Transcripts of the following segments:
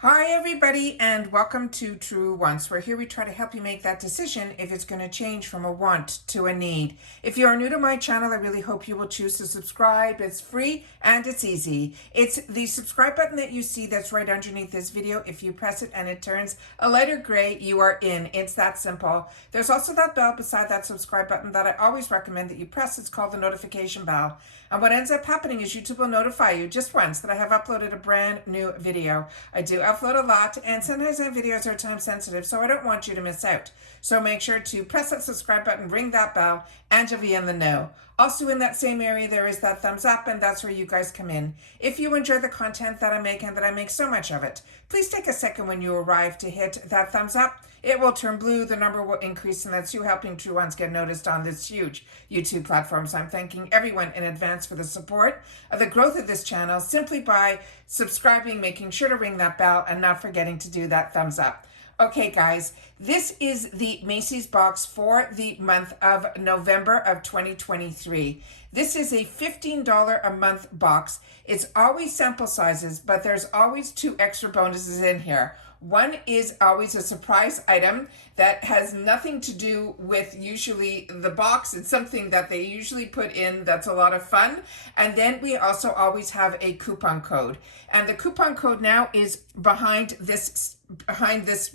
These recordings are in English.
Hi everybody and welcome to True Wants, where here we try to help you make that decision if it's going to change from a want to a need. If you are new to my channel, I really hope you will choose to subscribe. It's free and it's easy. It's the subscribe button that you see that's right underneath this video. If you press it and it turns a lighter gray, you are in. It's that simple. There's also that bell beside that subscribe button that I always recommend that you press. It's called the notification bell. And what ends up happening is YouTube will notify you just once that I have uploaded a brand new video. I do upload a lot, and sometimes my videos are time sensitive, so I don't want you to miss out. So make sure to press that subscribe button, ring that bell, and you'll be in the know. Also in that same area, there is that thumbs up, and that's where you guys come in. If you enjoy the content that I make, and that I make so much of it, please take a second when you arrive to hit that thumbs up. It will turn blue, the number will increase, and that's you helping True Ones get noticed on this huge YouTube platform. So I'm thanking everyone in advance for the support of the growth of this channel simply by subscribing, making sure to ring that bell, and not forgetting to do that thumbs up. Okay, guys, this is the Macys box for the month of November of 2023. This is a $15 a month box. It's always sample sizes, but there's always two extra bonuses in here. One is always a surprise item that has nothing to do with usually the box. It's something that they usually put in that's a lot of fun. And then we also always have a coupon code. And the coupon code now is behind this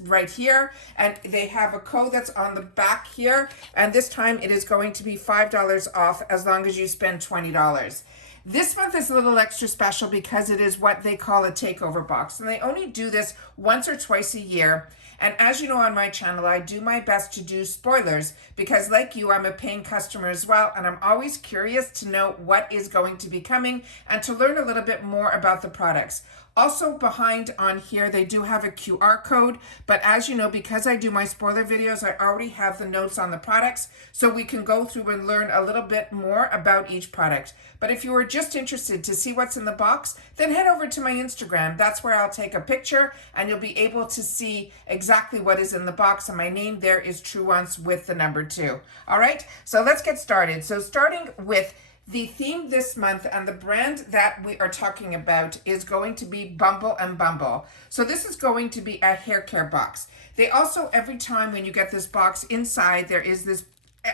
right here, and they have a code that's on the back here, and this time it is going to be $5 off as long as you spend $20. This month is a little extra special because it is what they call a takeover box, and they only do this once or twice a year. And as you know, on my channel, I do my best to do spoilers because, like you, I'm a paying customer as well, and I'm always curious to know what is going to be coming and to learn a little bit more about the products. Also behind on here, they do have a QR code, but as you know, because I do my spoiler videos, I already have the notes on the products, so we can go through and learn a little bit more about each product. But if you were just interested to see what's in the box, then head over to my Instagram. That's where I'll take a picture, and you'll be able to see exactly what is in the box, and my name there is True Ones with the number 2. All right, so let's get started. So starting with the theme this month, and the brand that we are talking about is going to be Bumble and Bumble. So this is going to be a hair care box. They also, every time when you get this box, inside there is this,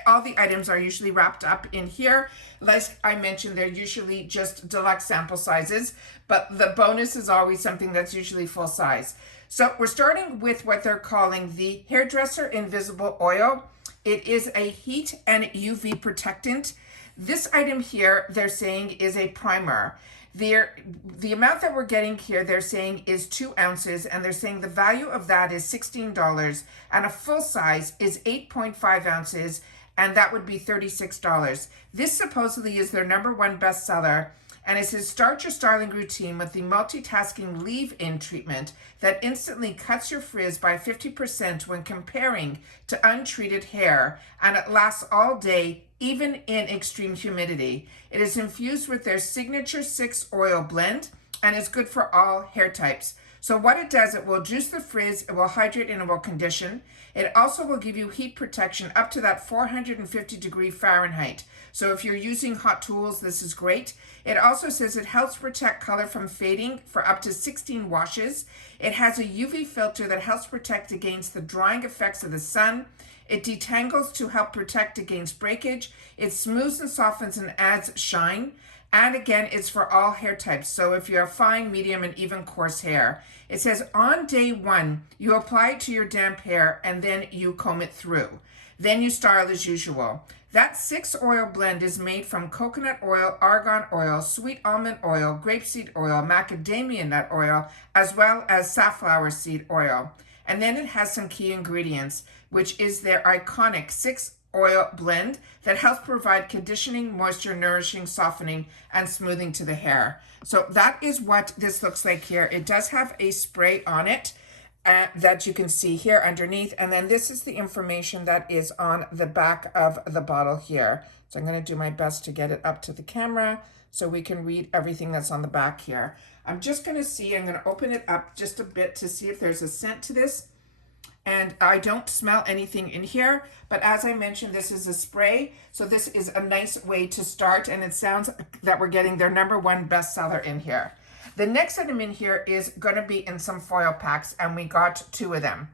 all the items are usually wrapped up in here. Like I mentioned, they're usually just deluxe sample sizes, but the bonus is always something that's usually full size. So we're starting with what they're calling the Hairdresser Invisible Oil. It is a heat and UV protectant. This item here, they're saying, is a primer. The amount that we're getting here, they're saying, is 2 ounces, and they're saying the value of that is $16, and a full size is 8.5 ounces, and that would be $36. This supposedly is their #1 bestseller, and it says, start your styling routine with the multitasking leave-in treatment that instantly cuts your frizz by 50% when comparing to untreated hair, and it lasts all day, even in extreme humidity. It is infused with their signature 6 oil blend, and is good for all hair types. So what it does, it will juice the frizz, it will hydrate, and it will condition. It also will give you heat protection up to that 450 degree Fahrenheit. So if you're using hot tools, this is great. It also says it helps protect color from fading for up to 16 washes. It has a UV filter that helps protect against the drying effects of the sun. It detangles to help protect against breakage. It smooths and softens and adds shine. And again, it's for all hair types. So if you have fine, medium, and even coarse hair. It says on day 1, you apply it to your damp hair and then you comb it through. Then you style as usual. That 6 oil blend is made from coconut oil, argan oil, sweet almond oil, grapeseed oil, macadamia nut oil, as well as safflower seed oil. And then it has some key ingredients, which is their iconic 6 oil blend that helps provide conditioning, moisture, nourishing, softening, and smoothing to the hair. So that is what this looks like here. It does have a spray on it that you can see here underneath. And then this is the information that is on the back of the bottle here. So I'm going to do my best to get it up to the camera so we can read everything that's on the back here. I'm just going to see, I'm going to open it up just a bit to see if there's a scent to this. And I don't smell anything in here, but as I mentioned, this is a spray. So this is a nice way to start, and it sounds that we're getting their #1 bestseller in here. The next item in here is going to be in some foil packs, and we got 2 of them.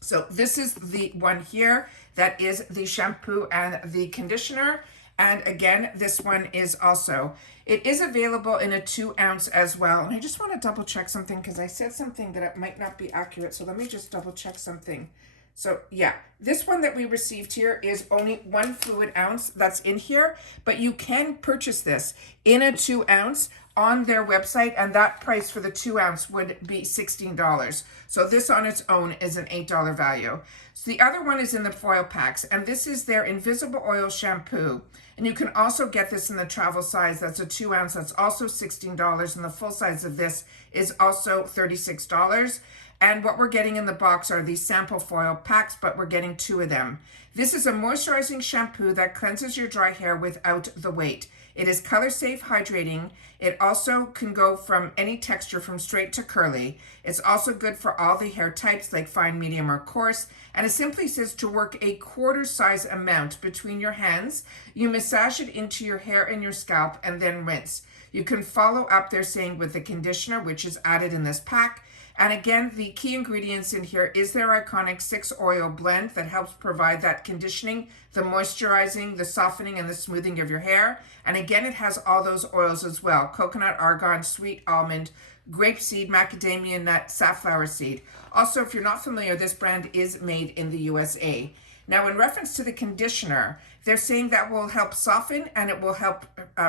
So this is the one here that is the shampoo and the conditioner. And again, this one is also, it is available in a 2 ounce as well. And I just want to double check something because I said something that it might not be accurate. So let me just double check something. So yeah, this one that we received here is only 1 fluid ounce that's in here, but you can purchase this in a 2 ounce on their website, and that price for the 2 ounce would be $16. So this on its own is an $8 value. So the other one is in the foil packs, and this is their Invisible Oil shampoo. And you can also get this in the travel size. That's a 2 ounce. That's also $16. And the full size of this is also $36. And what we're getting in the box are these sample foil packs, but we're getting 2 of them. This is a moisturizing shampoo that cleanses your dry hair without the weight. It is color safe, hydrating. It also can go from any texture, from straight to curly. It's also good for all the hair types, like fine, medium, or coarse. And it simply says to work a quarter size amount between your hands. You massage it into your hair and your scalp and then rinse. You can follow up, they're saying, with the conditioner, which is added in this pack. And again, the key ingredients in here is their iconic 6 oil blend that helps provide that conditioning, the moisturizing, the softening, and the smoothing of your hair. And again, it has all those oils as well: coconut, argan, sweet almond, grapeseed, macadamia nut, safflower seed. Also, if you're not familiar, this brand is made in the USA. Now, in reference to the conditioner, they're saying that will help soften and it will help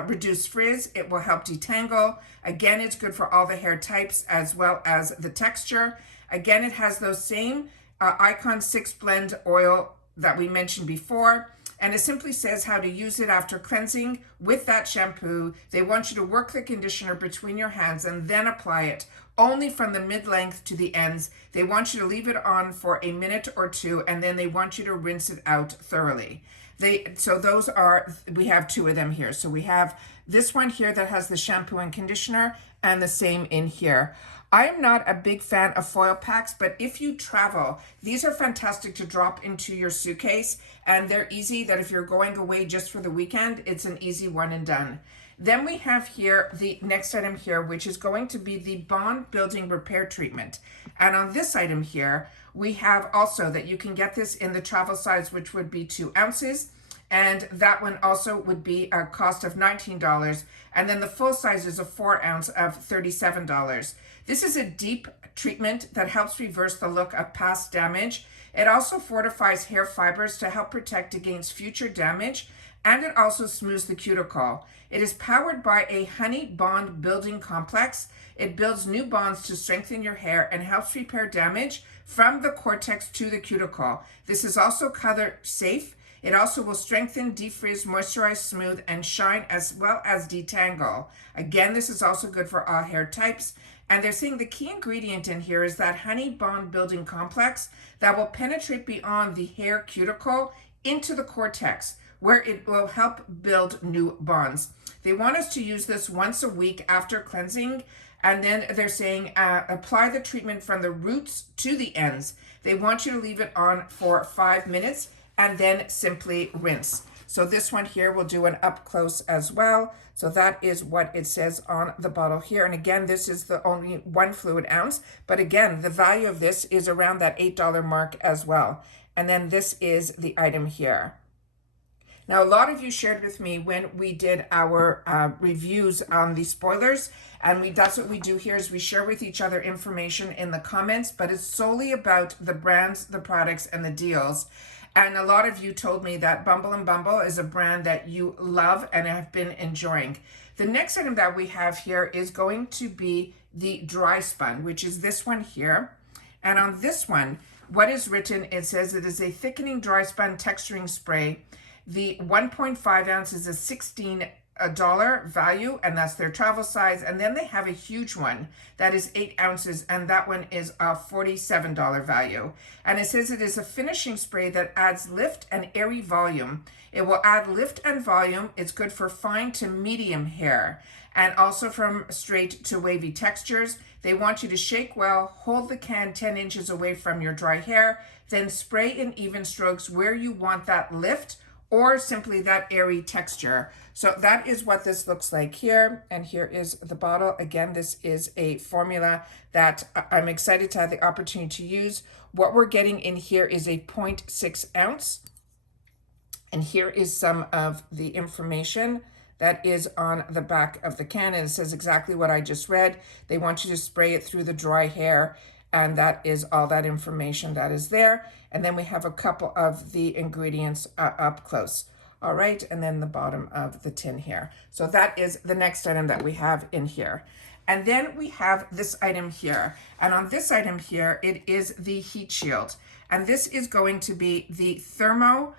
reduce frizz. It will help detangle. Again, it's good for all the hair types as well as the texture. Again, it has those same Icon 6 blend oil that we mentioned before. And it simply says how to use it after cleansing with that shampoo. They want you to work the conditioner between your hands and then apply it only from the mid-length to the ends. They want you to leave it on for a minute or 2, and then they want you to rinse it out thoroughly. So those are, we have 2 of them here. So we have this one here that has the shampoo and conditioner, and the same in here. I am not a big fan of foil packs, but if you travel, these are fantastic to drop into your suitcase, and they're easy that if you're going away just for the weekend, it's an easy one and done. Then we have here the next item here, which is going to be the Bond Building Repair Treatment. And on this item here, we have also that you can get this in the travel size, which would be 2 ounces. And that one also would be a cost of $19. And then the full size is a 4 ounce of $37. This is a deep treatment that helps reverse the look of past damage. It also fortifies hair fibers to help protect against future damage, and it also smooths the cuticle. It is powered by a honey bond building complex. It builds new bonds to strengthen your hair and helps repair damage from the cortex to the cuticle. This is also color safe. It also will strengthen, defrizz, moisturize, smooth, and shine, as well as detangle. Again, this is also good for all hair types. And they're saying the key ingredient in here is that honey bond building complex that will penetrate beyond the hair cuticle into the cortex, where it will help build new bonds. They want us to use this once a week after cleansing. And then they're saying apply the treatment from the roots to the ends. They want you to leave it on for 5 minutes and then simply rinse. So this one here will do an up close as well. So that is what it says on the bottle here. And again, this is the only 1 fluid ounce. But again, the value of this is around that $8 mark as well. And then this is the item here. Now, a lot of you shared with me when we did our reviews on the spoilers, and that's what we do here is we share with each other information in the comments, but it's solely about the brands, the products, and the deals. And a lot of you told me that Bumble and Bumble is a brand that you love and have been enjoying. The next item that we have here is going to be the Dry Spun, which is this one here. And on this one, what is written, it says it is a thickening dry spun texturing spray. The 1.5 ounce is a $16 value, and that's their travel size. And then they have a huge one that is 8 ounces, and that one is a $47 value. And it says it is a finishing spray that adds lift and airy volume. It will add lift and volume. It's good for fine to medium hair, and also from straight to wavy textures. They want you to shake well, hold the can 10 inches away from your dry hair, then spray in even strokes where you want that lift or simply that airy texture. So that is what this looks like here. And here is the bottle. Again, this is a formula that I'm excited to have the opportunity to use. What we're getting in here is a 0.6 ounce. And here is some of the information that is on the back of the can. And it says exactly what I just read. They want you to spray it through the dry hair. And that is all that information that is there. And then we have a couple of the ingredients up close. All right, and then the bottom of the tin here. So that is the next item that we have in here. And then we have this item here. And on this item here, it is the heat shield. And this is going to be the Thermo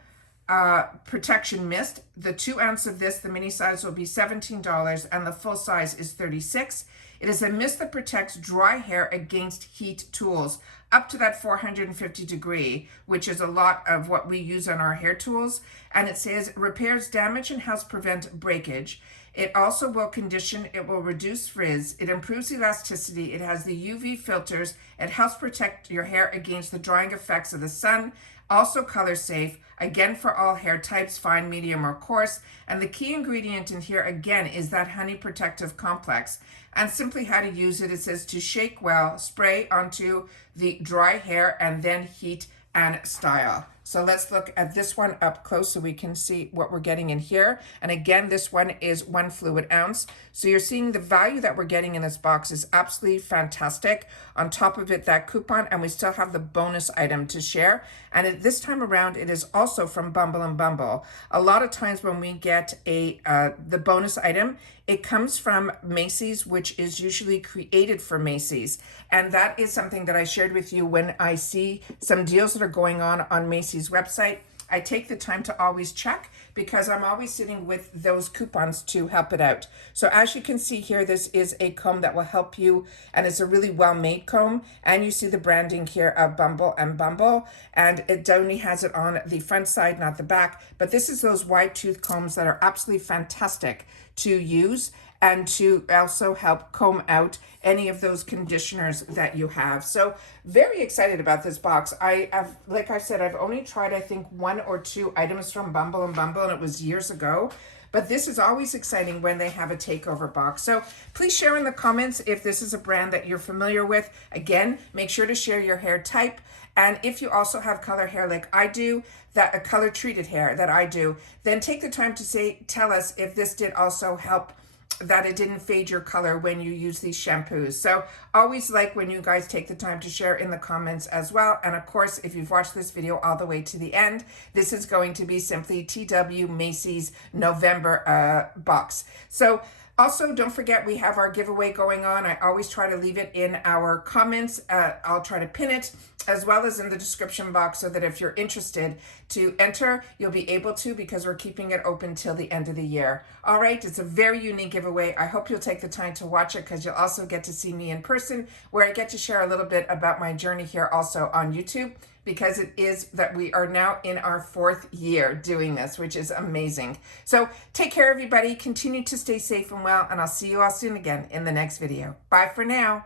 protection mist. The 2 ounce of this, the mini size, will be $17 and the full size is $36. It is a mist that protects dry hair against heat tools up to that 450 degree, which is a lot of what we use on our hair tools. And it says repairs damage and helps prevent breakage. It also will condition, it will reduce frizz, it improves elasticity, it has the UV filters, it helps protect your hair against the drying effects of the sun, also color safe, again for all hair types, fine, medium, or coarse. And the key ingredient in here again is that honey protective complex. And simply how to use it, it says to shake well, spray onto the dry hair, and then heat and style. So let's look at this one up close so we can see what we're getting in here. And again, this one is 1 fluid ounce. So you're seeing the value that we're getting in this box is absolutely fantastic. On top of it, that coupon, and we still have the bonus item to share. And this time around, it is also from Bumble and Bumble. A lot of times when we get the bonus item, it comes from Macys, which is usually created for Macys. And that is something that I shared with you when I see some deals that are going on Macys website. I take the time to always check because I'm always sitting with those coupons to help it out. So as you can see here, this is a comb that will help you, and it's a really well-made comb. And you see the branding here of Bumble and Bumble, and it only has it on the front side, not the back. But this is those wide tooth combs that are absolutely fantastic to use and to also help comb out any of those conditioners that you have. So very excited about this box. I have, like I said, I've only tried, I think, 1 or 2 items from Bumble and Bumble, and it was years ago. But this is always exciting when they have a takeover box. So please share in the comments if this is a brand that you're familiar with. Again, make sure to share your hair type. And if you also have color hair like I do, that a color treated hair that I do, then take the time to tell us if this did also help, that it didn't fade your color when you use these shampoos. So always like when you guys take the time to share in the comments as well. And of course, if you've watched this video all the way to the end, this is going to be simply TW Macys November box. So also, don't forget, we have our giveaway going on. I always try to leave it in our comments. I'll try to pin it as well as in the description box so that if you're interested to enter, you'll be able to, because we're keeping it open till the end of the year. All right, it's a very unique giveaway. I hope you'll take the time to watch it because you'll also get to see me in person, where I get to share a little bit about my journey here also on YouTube, because it is that we are now in our 4th year doing this, which is amazing. So take care, everybody. Continue to stay safe and well, and I'll see you all soon again in the next video. Bye for now.